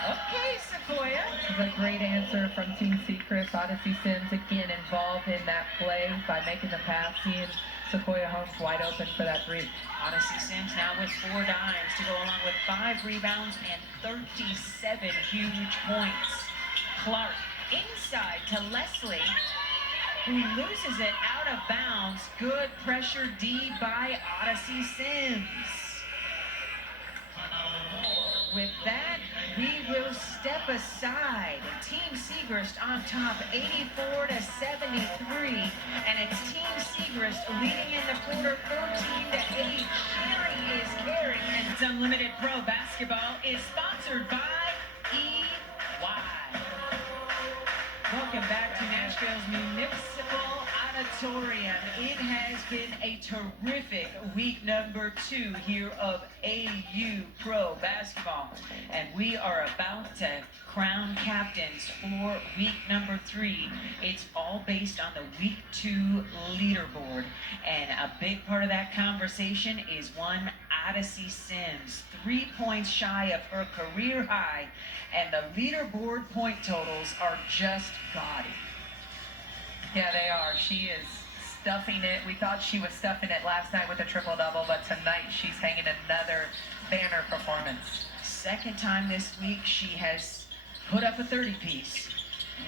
Okay, Sequoia. This is a great answer from Team Siegrist. Odyssey Sims again involved in that play by making the pass, seeing Sequoia Holmes wide open for that 3. Odyssey Sims now with 4 dimes to go along with 5 rebounds and 37 huge points. Clark inside to Leslie, who loses it out of bounds. Good pressure D by Odyssey Sims. With that, we will step aside. Team Siegrist on top, 84-73, and it's Team Siegrist leading in the quarter, 14-8. Sherry is carrying, and it's Unlimited Pro Basketball is sponsored by EY. Welcome back to Nashville's Municipal Auditorium. It has been a terrific week number 2 here of AU Pro Basketball. And we are about to crown captains for week number 3. It's all based on the week 2 leaderboard. And a big part of that conversation is one Odyssey Sims, 3 points shy of her career high, and the leaderboard point totals are just gaudy. Yeah, they are. She is stuffing it. We thought she was stuffing it last night with a triple-double, but tonight she's hanging another banner performance. Second time this week she has put up a 30-piece.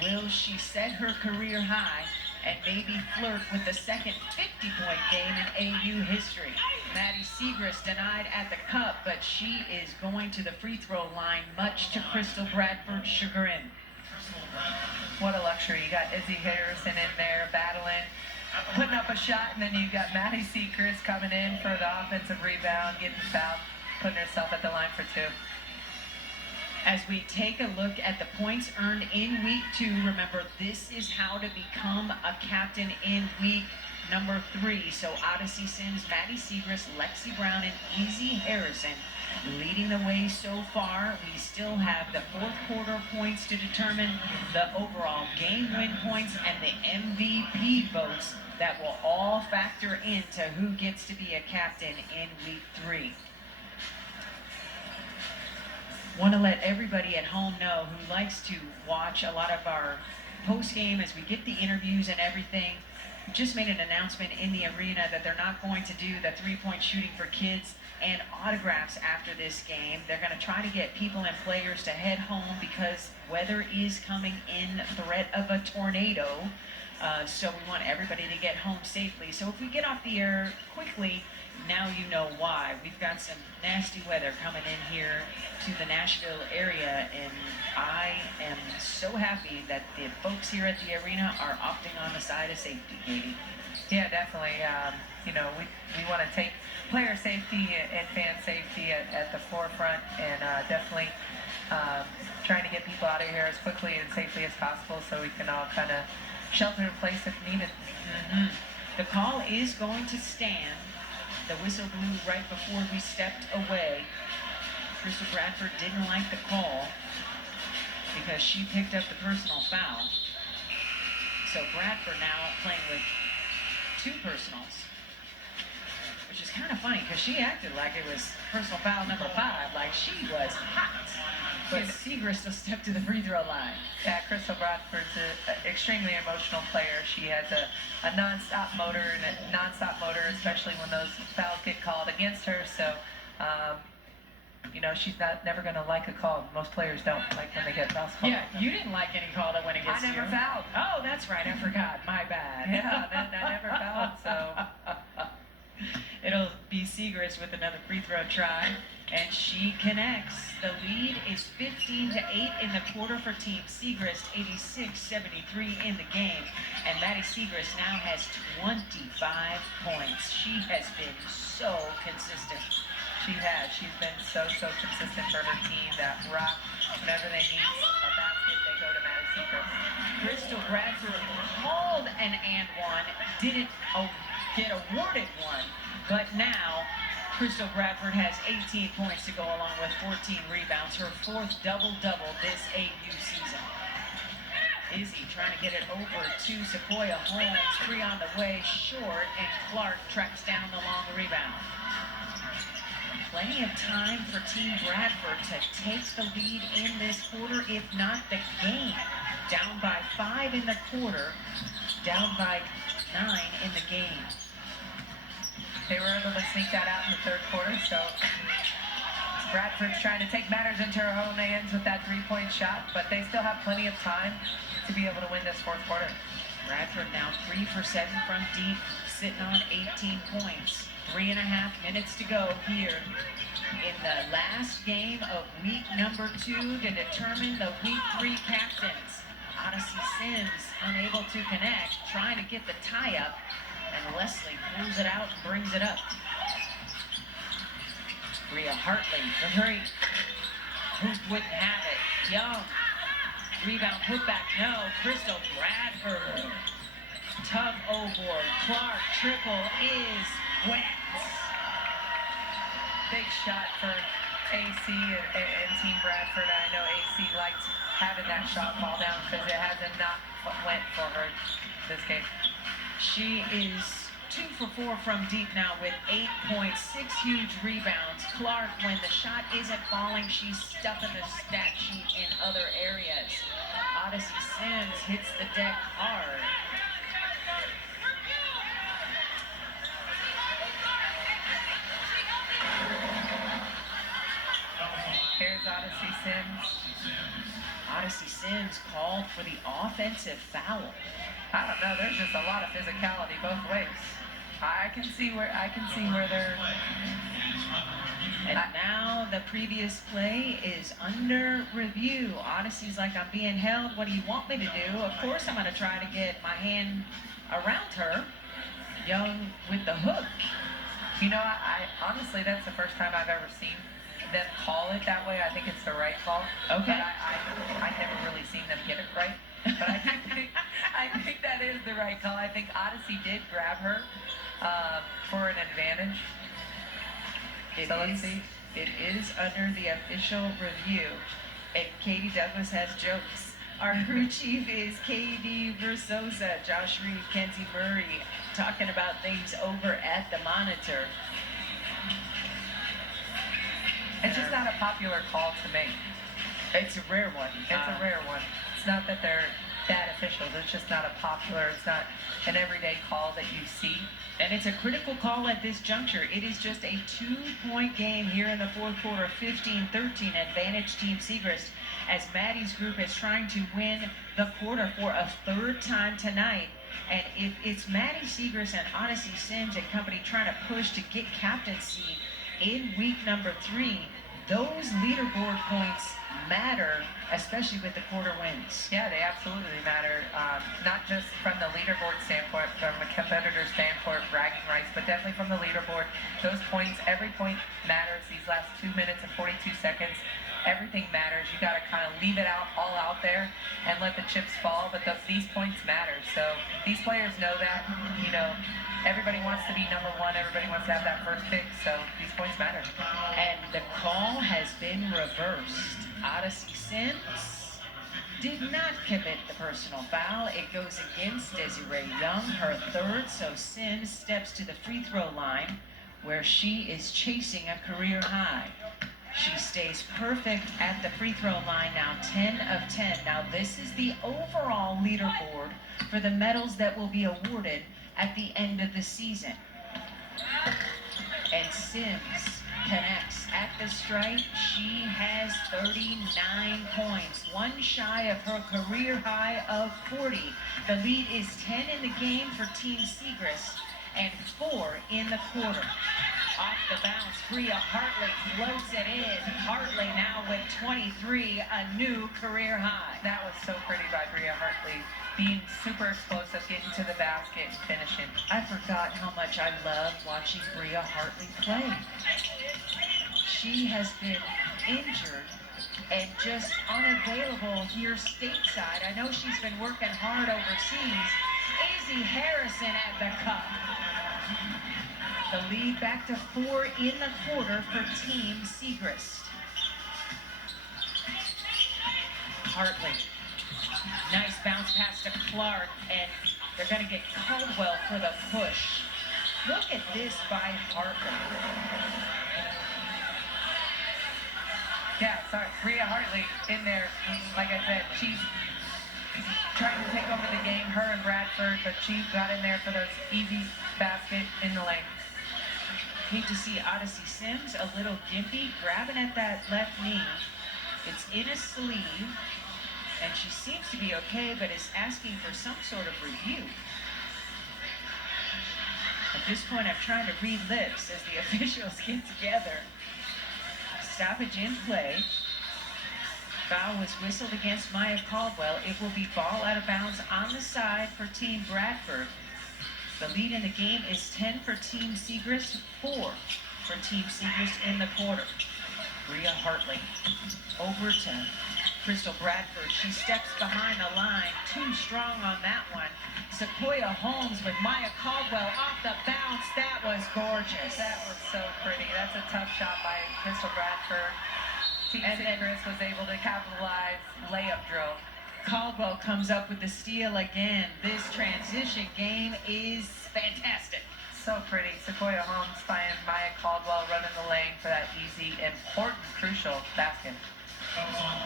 Will she set her career high and maybe flirt with the second 50-point game in AU history? Maddie Siegrist denied at the cup, but she is going to the free throw line, much to Crystal Bradford's chagrin. What a luxury. You got Izzy Harrison in there battling, putting up a shot, and then you got Maddie Siegrist coming in for the offensive rebound, getting fouled, putting herself at the line for 2. As we take a look at the points earned in week 2, remember this is how to become a captain in week number 3. So Odyssey Sims, Maddie Siegrist, Lexi Brown, and Izzy Harrison leading the way so far. We still have the fourth quarter points to determine the overall game win points and the MVP votes that will all factor into who gets to be a captain in week 3. Want to let everybody at home know who likes to watch a lot of our post-game as we get the interviews and everything. We just made an announcement in the arena that they're not going to do the 3-point shooting for kids and autographs after this game. They're going to try to get people and players to head home because weather is coming in, threat of a tornado. So we want everybody to get home safely. So if we get off the air quickly, now you know why. We've got some nasty weather coming in here to the Nashville area, and I am so happy that the folks here at the arena are opting on the side of safety, Katie. Yeah, definitely. We want to take player safety and fan safety at the forefront, and definitely trying to get people out of here as quickly and safely as possible so we can all kind of shelter in place if needed. The call is going to stand. The whistle blew right before we stepped away. Crystal Bradford didn't like the call. because she picked up the personal foul. So Bradford now playing with 2 personals, which is kind of funny because she acted like it was personal foul number 5, like she was hot. But Siegrist will step to the free throw line. Yeah, Crystal Bradford's an extremely emotional player. She has a non-stop motor, especially when those fouls get called against her. So, you know, she's never going to like a call. Most players don't like when they get fouls called. Yeah, you didn't like any call that went against you. I never fouled. Oh, that's right. I forgot. My bad. Yeah, I never fouled, so. It'll be Siegrist with another free throw try, and she connects. The lead is 15-8 in the quarter for Team Siegrist, 86-73 in the game, and Maddie Siegrist now has 25 points. She has been so consistent. She has. She's been so consistent for her team. That rock, whenever they need a basket, they go to Maddie Siegrist. Crystal Bradford called an and one, didn't get awarded one, but now Crystal Bradford has 18 points to go along with 14 rebounds, her 4th double-double this AU season. Izzy trying to get it over to Sequoia Holmes, 3 on the way, short, and Clark tracks down the long rebound. Plenty of time for Team Bradford to take the lead in this quarter, if not the game. Down by 5 in the quarter, down by 9 in the game. They were able to sneak that out in the 3rd quarter, so Bradford's trying to take matters into her own hands with that 3-point shot, but they still have plenty of time to be able to win this 4th quarter. Bradford now 3 for 7 from deep, sitting on 18 points. 3.5 minutes to go here in the last game of week number 2 to determine the week 3 captains. Odyssey Sims unable to connect, trying to get the tie-up, and Leslie pulls it out and brings it up. Rhea Hartley, the 3. Hoop wouldn't have it. Young. Rebound, put back, no. Crystal Bradford. Tug overboard. Clark, triple is wet. Big shot for AC and Team Bradford. I know AC likes having that shot fall down because it hasn't not went for her this game. She is 2 for 4 from deep now with 8 points, 6 huge rebounds. Clark, when the shot isn't falling, she's stuffing the stat sheet in other areas. Odyssey Sims hits the deck hard. Here's Odyssey Sims. Odyssey Sims called for the offensive foul. I don't know. There's just a lot of physicality both ways. I can see where they're. And now the previous play is under review. Odyssey's like, I'm being held. What do you want me to do? Of course, I'm going to try to get my hand around her. Young with the hook. You know, I honestly, that's the first time I've ever seen them call it that way. I think it's the right call. Okay. But I never really seen them get it right. But I think that is the right call. I think Odyssey did grab her for an advantage. Let's see. It is under the official review. And Katie Douglas has jokes. Our crew chief is Katie Versosa, Josh Reed, Kenzie Murray, talking about things over at the monitor. It's just not a popular call to make. It's a rare one. It's a rare one. It's not that they're bad officials. It's just not a popular, it's not an everyday call that you see. And it's a critical call at this juncture. It is just a 2-point game here in the 4th quarter, 15-13 advantage Team Siegrist, as Maddie's group is trying to win the quarter for a 3rd time tonight. And if it's Maddie Siegrist and Odyssey Sims and company trying to push to get captaincy in week number 3, those leaderboard points matter, especially with the quarter wins. Yeah, they absolutely matter. Not just from the leaderboard standpoint, from a competitor standpoint, bragging rights, but definitely from the leaderboard. Those points, every point matters. These last 2 minutes and 42 seconds, everything matters. You got to kind of leave it all out there and let the chips fall, but these points matter. So these players know that, you know, everybody wants to be number 1. Everybody wants to have that first pick, so these points matter. And the call has been reversed. Odyssey Sims did not commit the personal foul. It goes against Desiree Young, her third, so Sims steps to the free throw line where she is chasing a career high. She stays perfect at the free throw line now, 10 of 10. Now this is the overall leaderboard for the medals that will be awarded at the end of the season. And Sims connects at the stripe. She has 39 points, one shy of her career high of 40. The lead is 10 in the game for Team Siegrist and 4 in the quarter. Off the bounce, Bria Hartley floats it in. Hartley now with 23, a new career high. That was so pretty by Bria Hartley, being super explosive, getting to the basket and finishing. I forgot how much I love watching Bria Hartley play. She has been injured and just unavailable here stateside. I know she's been working hard overseas. Izzy Harrison at the cup. The lead back to 4 in the quarter for Team Siegrist. Hartley. Nice bounce pass to Clark, and they're going to get Caldwell for the push. Look at this by Hartley. Yeah, sorry, Bria Hartley in there. Like I said, she's trying to take over the game, her and Bradford, but she got in there for those easy basket in the lane. Hate to see Odyssey Sims a little gimpy, grabbing at that left knee. It's in a sleeve, and she seems to be okay, but is asking for some sort of review. At this point, I'm trying to read lips as the officials get together. Stoppage in play. Foul was whistled against Maya Caldwell. It will be ball out of bounds on the side for Team Bradford. The lead in the game is 10 for Team Siegrist, 4 for Team Siegrist in the quarter. Bria Hartley over to Crystal Bradford. She steps behind the line, too strong on that one. Sequoia Holmes with Maya Caldwell off the bounce. That was gorgeous. That was so pretty. That's a tough shot by Crystal Bradford. Team Siegrist was able to capitalize, layup drill. Caldwell comes up with the steal again. This transition game is fantastic. So pretty. Sequoia Holmes finding Maya Caldwell running the lane for that easy, important, crucial basket.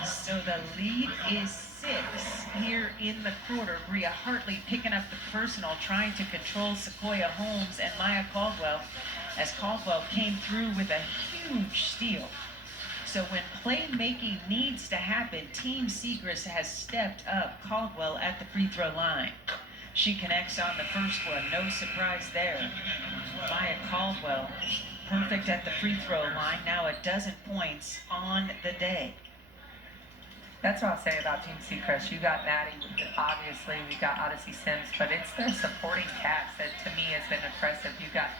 So the lead is 6 here in the quarter. Bria Hartley picking up the personal, trying to control Sequoia Holmes and Maya Caldwell, as Caldwell came through with a huge steal. So when playmaking needs to happen, Team Siegrist has stepped up. Caldwell at the free throw line. She connects on the first one, no surprise there. Maya Caldwell, perfect at the free throw line, now a dozen points on the day. That's what I'll say about Team Siegrist. You got Maddie, obviously, we got Odyssey Sims, but it's their supporting cast that to me has been impressive. You've got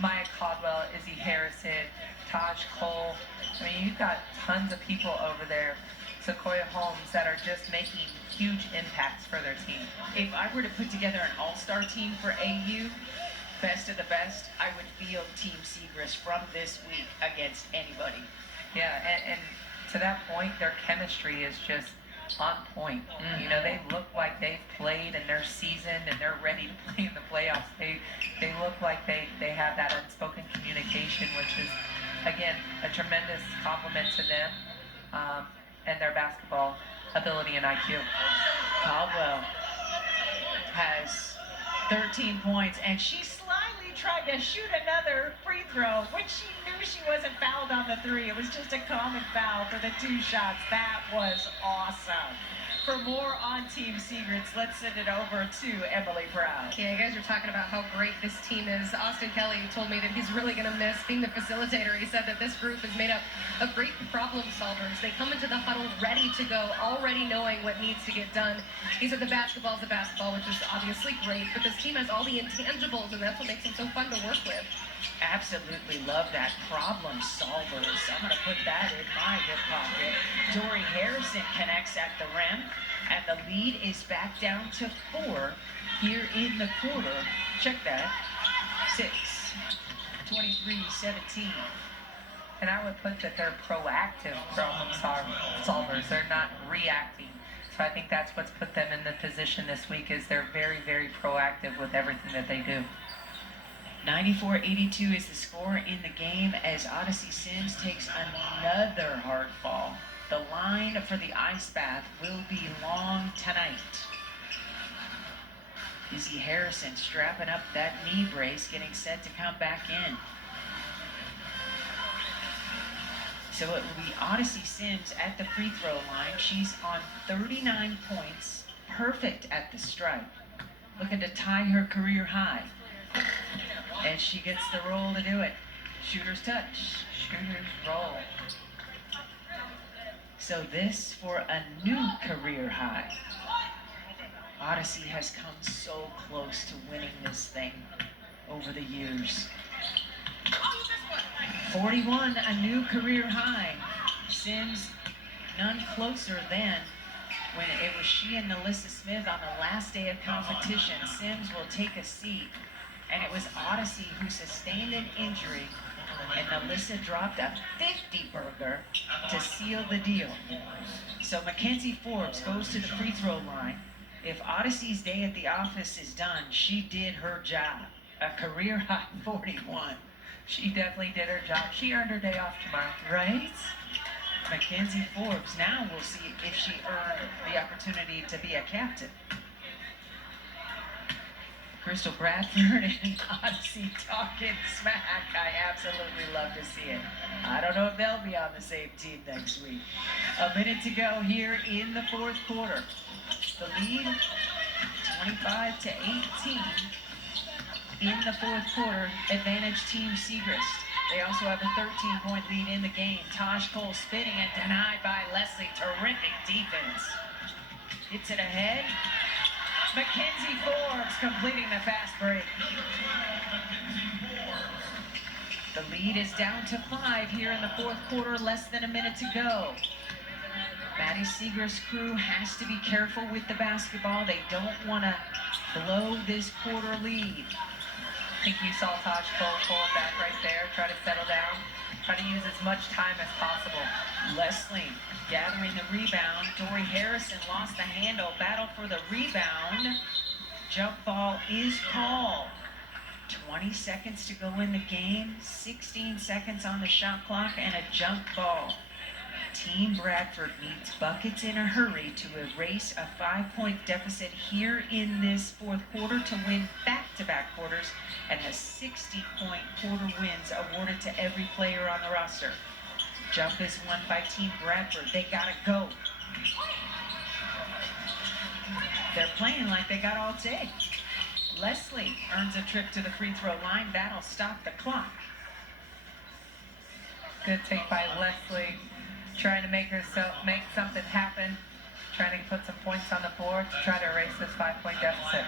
Maya Caldwell, Izzy Harrison, Taj Cole. I mean, you've got tons of people over there, Sequoia Holmes, that are just making huge impacts for their team. If I were to put together an all-star team for AU, best of the best, I would field Team Siegrist from this week against anybody. Yeah, and to that point, their chemistry is just on point. You know, they look like they've played and they're seasoned and they're ready to play in the playoffs. They look like they have that unspoken communication, which is, again, a tremendous compliment to them and their basketball ability and IQ. Caldwell has 13 points, and she slyly tried to shoot another free throw when she knew she wasn't fouled on the 3. It was just a common foul for the 2 shots. That was awesome. For more on Team Siegrist, let's send it over to Emily Brown. Yeah, you guys are talking about how great this team is. Austin Kelly told me that he's really going to miss being the facilitator. He said that this group is made up of great problem solvers. They come into the huddle ready to go, already knowing what needs to get done. He said the basketball's a basketball, which is obviously great, but this team has all the intangibles, and that's what makes them so fun to work with. Absolutely love that. Problem solvers. I'm going to put that in my hip pocket. Dory Harrison connects at the rim, and the lead is back down to 4 here in the quarter. Check that. 6, 23-17. And I would put that they're proactive problem solvers. They're not reacting So I think that's what's put them in the position this week, is they're very, very proactive with everything that they do. 94-82 is the score in the game as Odyssey Sims takes another hard fall. The line for the ice bath will be long tonight. Izzy Harrison strapping up that knee brace, getting set to come back in. So it will be Odyssey Sims at the free throw line. She's on 39 points, perfect at the stripe, looking to tie her career high. And she gets the roll to do it. Shooter's touch, shooter's roll. So this for a new career high. Odyssey has come so close to winning this thing over the years. 41, a new career high. Sims none closer than when it was she and Alyssa Smith on the last day of competition. Sims will take a seat, and it was Odyssey who sustained an injury, and Alyssa dropped a 50-burger to seal the deal. So Mackenzie Forbes goes to the free throw line. If Odyssey's day at the office is done, she did her job. A career high 41. She definitely did her job. She earned her day off tomorrow. Right? Mackenzie Forbes. Now we'll see if she earned the opportunity to be a captain. Crystal Bradford and Odyssey talking smack. I absolutely love to see it. I don't know if they'll be on the same team next week. A minute to go here in the fourth quarter. The lead, 25-18. In the fourth quarter, advantage team Siegrist. They also have a 13-point lead in the game. Taj Cole spinning and denied by Leslie. Terrific defense. Hits it ahead. Mackenzie Forbes completing the fast break. The lead is down to 5 here in the fourth quarter, less than a minute to go. Maddie Siegrist's crew has to be careful with the basketball. They don't want to blow this quarter lead. I think you saw Taj Cole pull it back right there, try to settle down, try to use as much time as possible. Leslie gathering the rebound. Dory Harrison lost the handle. Battle for the rebound. Jump ball is called. 20 seconds to go in the game. 16 seconds on the shot clock and a jump ball. Team Bradford needs buckets in a hurry to erase a 5-point deficit here in this fourth quarter to win back-to-back quarters and the 60-point quarter wins awarded to every player on the roster. Jump is won by Team Bradford. They gotta go. They're playing like they got all day. Leslie earns a trip to the free throw line. That'll stop the clock. Good take by Leslie, trying to make something happen, trying to put some points on the board to try to erase this 5-point deficit.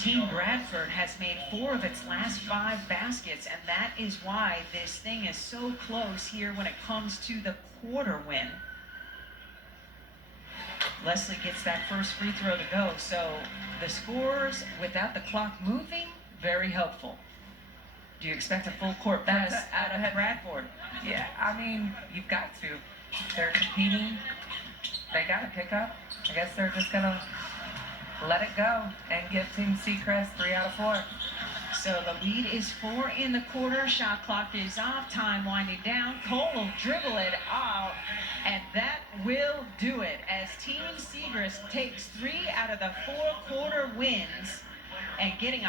Team Bradford has made 4 of its last 5 baskets, and that is why this thing is so close here when it comes to the quarter win. Leslie gets that first free throw to go, so the scores without the clock moving, very helpful. Do you expect a full court press out of Bradford? Yeah, I mean, you've got to. They're competing. They got to pick up. I guess they're just going to let it go and give Team Siegrist 3 out of 4. So the lead is 4 in the quarter. Shot clock is off. Time winding down. Cole will dribble it out, and that will do it as Team Siegrist takes 3 out of the 4 quarter wins and getting a